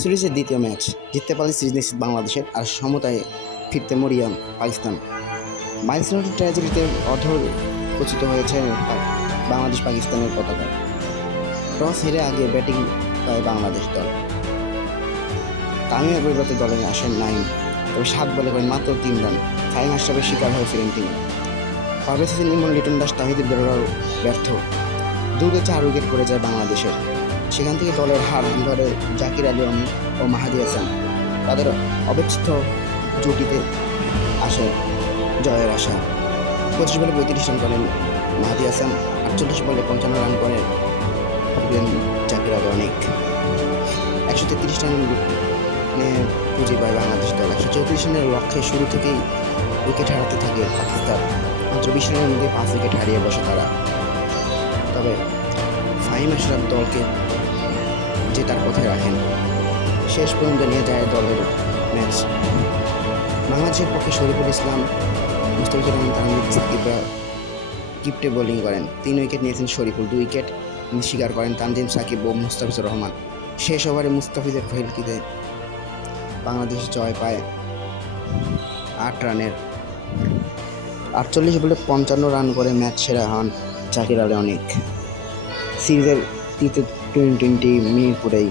সিরিজের দ্বিতীয় ম্যাচ জিততে পারলে সিরিজ নিশ্চিত বাংলাদেশের আর সমতায় ফিরতে মরিয়াম পাকিস্তান। মাইলস্টোনের ট্র্যাজেডিতে অধর খচিত হয়েছে বাংলাদেশ পাকিস্তানের পতাকা। টস হেরে আগে ব্যাটিং পায় বাংলাদেশ দল। তামিমের পরিবর্তে দলে আসেন নাইন তবে সাত বলে করেন মাত্র তিন রান। ফাইন আশরাফের শিকার হয়েছিলেন তিনি। পারভেজ ইমন লিটন দাস তাহিদের ব্যর্থ। দুটো চার উইকেট করে যায় বাংলাদেশের। সেখান থেকে দলের হার ধরে জাকির আলী অমি ও মাহাদি হাসান তাদের অবিচ্ছেদ্য জুটিতে আসে জয়ের আশা। পঁচিশ বলে পঁয়ত্রিশ রান করেন মাহাদি হাসান, আটচল্লিশ বলে পঞ্চান্ন রান করেন জাকির আলী অনেক একশো তেত্রিশ রান পুঁজি পায় বাংলাদেশ দল। একশো চৌত্রিশ রানের লক্ষ্যে শুরু থেকেই উইকেট হারাতে থাকে পাকিস্তান। মাত্র বিশ রানের মধ্যে পাঁচ উইকেট হারিয়ে বসে তারা। তবে ফাহিম আশরাফ দলকে জেতার পথে রাখেন। শেষ পর্যন্ত নিয়ে যায় দলের ম্যাচ। বাংলাদেশের পক্ষে শরীফুল ইসলাম, মুস্তাফিজুর রহমান, তানভীর সাকিবরা কিপ্টে বোলিং করেন। তিন উইকেট নিয়েছেন শরীফুল, দুই উইকেট স্বীকার করেন তানজিম, সাকিব ও মুস্তাফিজুর রহমান। শেষ ওভারে মুস্তাফিজের ফেলকিতে বাংলাদেশ জয় পায় আট রানের। আটচল্লিশ বলে পঞ্চান্ন রান করে ম্যাচ সেরা হন জাকির আলী অনেক। সিরিজের তৃতীয় টোয়েন্টি টোয়েন্টি মিরপুরেই